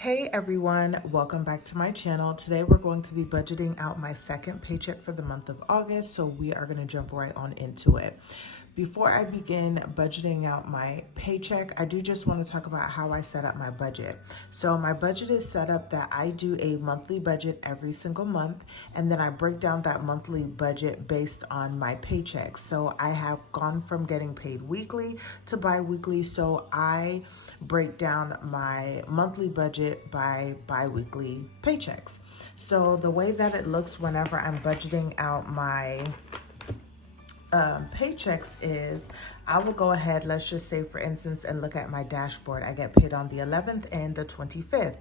Hey everyone, welcome back to my channel. Today we're going to be budgeting out my second paycheck for the month of August, so we are going to jump right on into it. Before I begin budgeting out my paycheck, I do just want to talk about how I set up my budget. So my budget is set up that I do a monthly budget every single month, and then I break down that monthly budget based on my paycheck. So I have gone from getting paid weekly to bi-weekly, so I break down my monthly budget by bi-weekly paychecks. So the way that it looks whenever I'm budgeting out my paychecks is I will go ahead, let's just say for instance, and look at my dashboard. I get paid on the 11th and the 25th.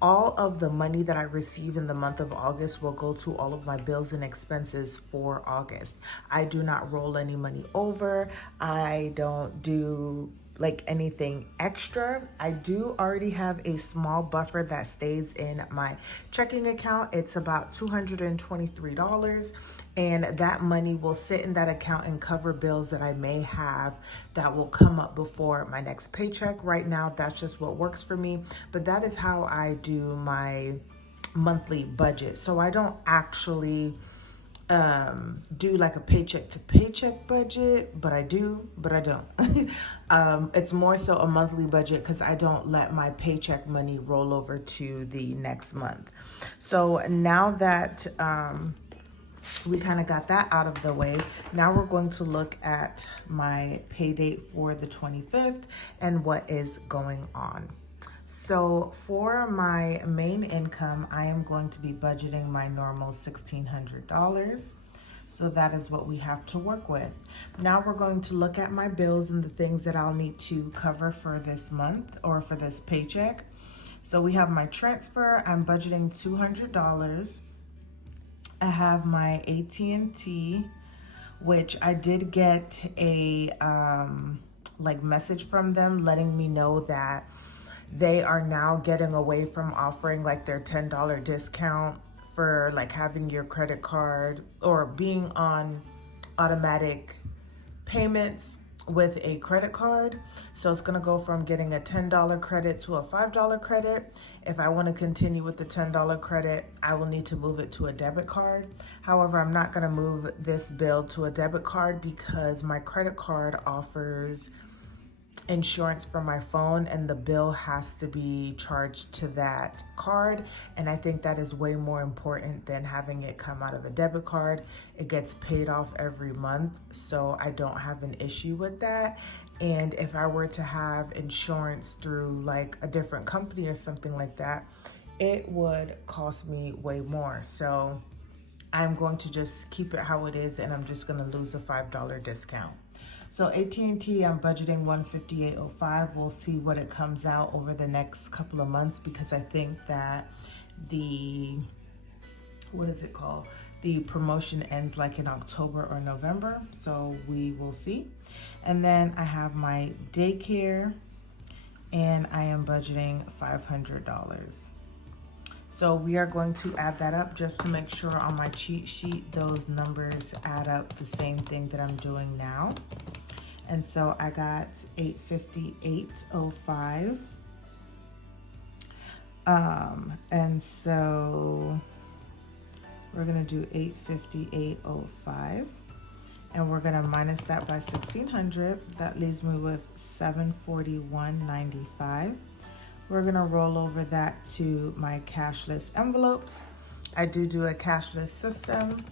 All of the money that I receive in the month of August will go to all of my bills and expenses for August. I do not roll any money over. I don't do like anything extra. I do already have a small buffer that stays in my checking account. It's about $223, and that money will sit in that account and cover bills that I may have that will come up before my next paycheck. Right now, that's just what works for me, but that is how I do my monthly budget. So I don't actually do like a paycheck to paycheck budget, but I do, but I don't. It's more so a monthly budget because I don't let my paycheck money roll over to the next month. So now that we kind of got that out of the way, now we're going to look at my pay date for the 25th and what is going on. So for my main income, I am going to be budgeting my normal $1,600. So that is what we have to work with. Now we're going to look at my bills and the things that I'll need to cover for this month or for this paycheck. So we have my transfer, I'm budgeting $200. I have my AT&T, which I did get a like message from them letting me know that they are now getting away from offering like their $10 discount for like having your credit card or being on automatic payments with a credit card. So it's gonna go from getting a $10 credit to a $5 credit. If I wanna continue with the $10 credit, I will need to move it to a debit card. However, I'm not gonna move this bill to a debit card because my credit card offers insurance for my phone and the bill has to be charged to that card, and I think that is way more important than having it come out of a debit card. It gets paid off every month, so I don't have an issue with that. And if I were to have insurance through like a different company or something like that, it would cost me way more. So I'm going to just keep it how it is, and I'm just going to lose a $5 discount. So AT&T, I'm budgeting $158.05. We'll see what it comes out over the next couple of months because I think that the, what is it called? The promotion ends like in October or November, so we will see. And then I have my daycare, and I am budgeting $500. So we are going to add that up just to make sure on my cheat sheet those numbers add up the same thing that I'm doing now. And so I got $858.05. And so we're gonna do $858.05, and we're gonna minus that by 1,600. That leaves me with $741.95. We're gonna roll over that to my cashless envelopes. I do a cashless system.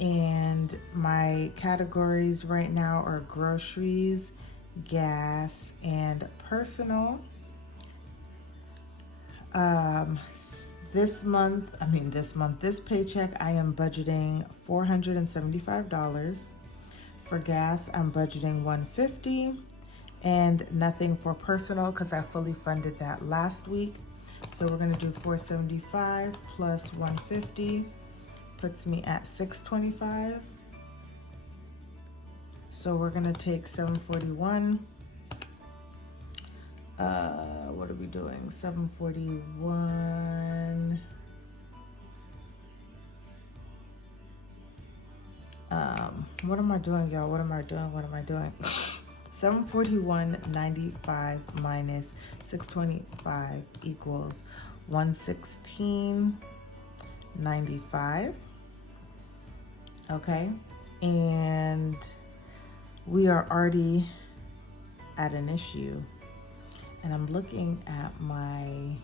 And my categories right now are groceries, gas, and personal. This paycheck, I am budgeting $475. For gas, I'm budgeting $150, and nothing for personal because I fully funded that last week. So we're gonna do $475 plus $150. Puts me at $625. So we're gonna take $741. What are we doing? $741. What am I doing, y'all? What am I doing? $741.95 minus $625 equals $116.95. Okay, and we are already at an issue, and I'm looking at my,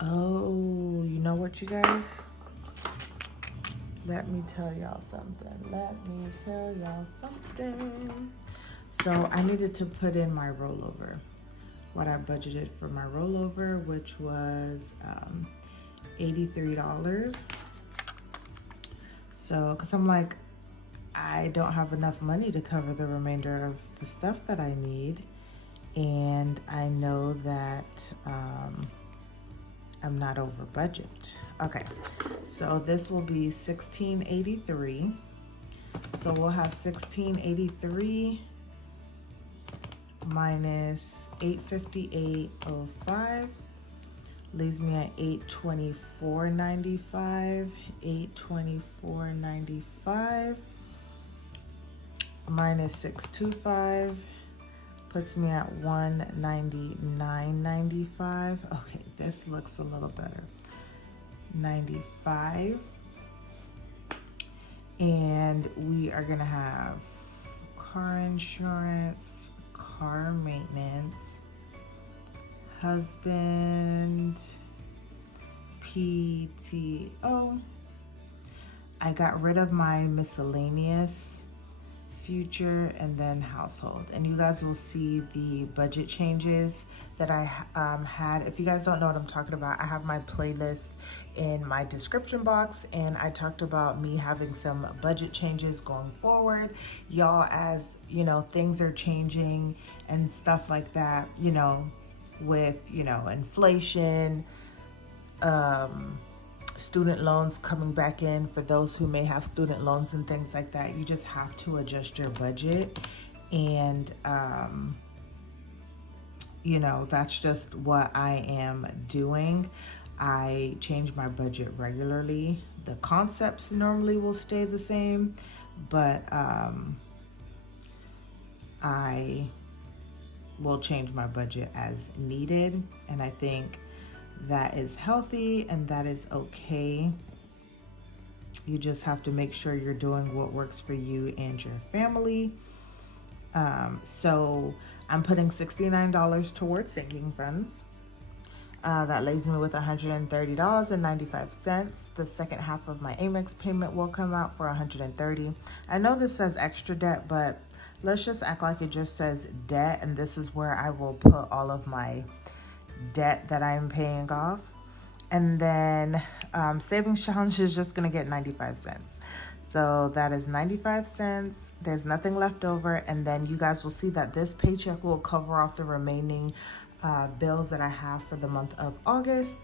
oh, you know what, you guys? Let me tell y'all something. So I needed to put in my rollover, what I budgeted for my rollover, which was $83. So, because I'm like, I don't have enough money to cover the remainder of the stuff that I need. And I know that I'm not over budget. Okay, so this will be $16.83. So we'll have $16.83 minus $858.05 leaves me at $824.95. $824.95 minus $625 puts me at $199.95. Okay, this looks a little better. 95. And we are gonna have car insurance, car maintenance, husband, PTO. I got rid of my miscellaneous, future, and then household. And you guys will see the budget changes that I had. If you guys don't know what I'm talking about, I have my playlist in my description box, and I talked about me having some budget changes going forward. Y'all, as you know, things are changing and stuff like that, you know, with, you know, inflation, student loans coming back in for those who may have student loans and things like that. You just have to adjust your budget, and you know, that's just what I am doing. I change my budget regularly. The concepts normally will stay the same, but I will change my budget as needed, and I think that is healthy and that is okay. You just have to make sure you're doing what works for you and your family. So I'm putting $69 towards sinking funds. That leaves me with $130.95. The second half of my Amex payment will come out for $130. I know this says extra debt, but let's just act like it just says debt, and this is where I will put all of my debt that I'm paying off. And then savings challenge is just gonna get 95 cents. So that is 95 cents. There's nothing left over, and then you guys will see that this paycheck will cover off the remaining bills that I have for the month of August,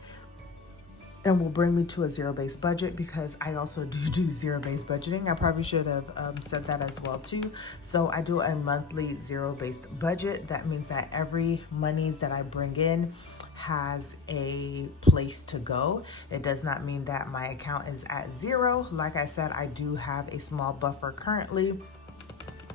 and will bring me to a zero-based budget, because I also do zero-based budgeting. I probably should have said that as well too. So I do a monthly zero-based budget. That means that every monies that I bring in has a place to go. It does not mean that my account is at zero. Like I said, I do have a small buffer currently.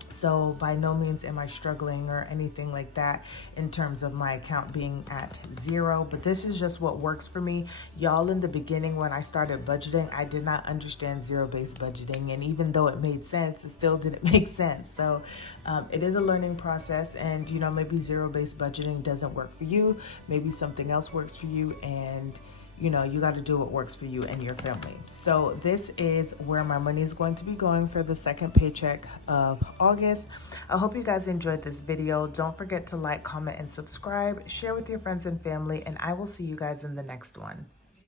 So by no means am I struggling or anything like that in terms of my account being at zero, but this is just what works for me. Y'all, in the beginning when I started budgeting, I did not understand zero-based budgeting, and even though it made sense, it still didn't make sense. So it is a learning process, and you know, maybe zero-based budgeting doesn't work for you, maybe something else works for you, and you know, you got to do what works for you and your family. So this is where my money is going to be going for the second paycheck of August. I hope you guys enjoyed this video. Don't forget to like, comment, and subscribe. Share with your friends and family, and I will see you guys in the next one.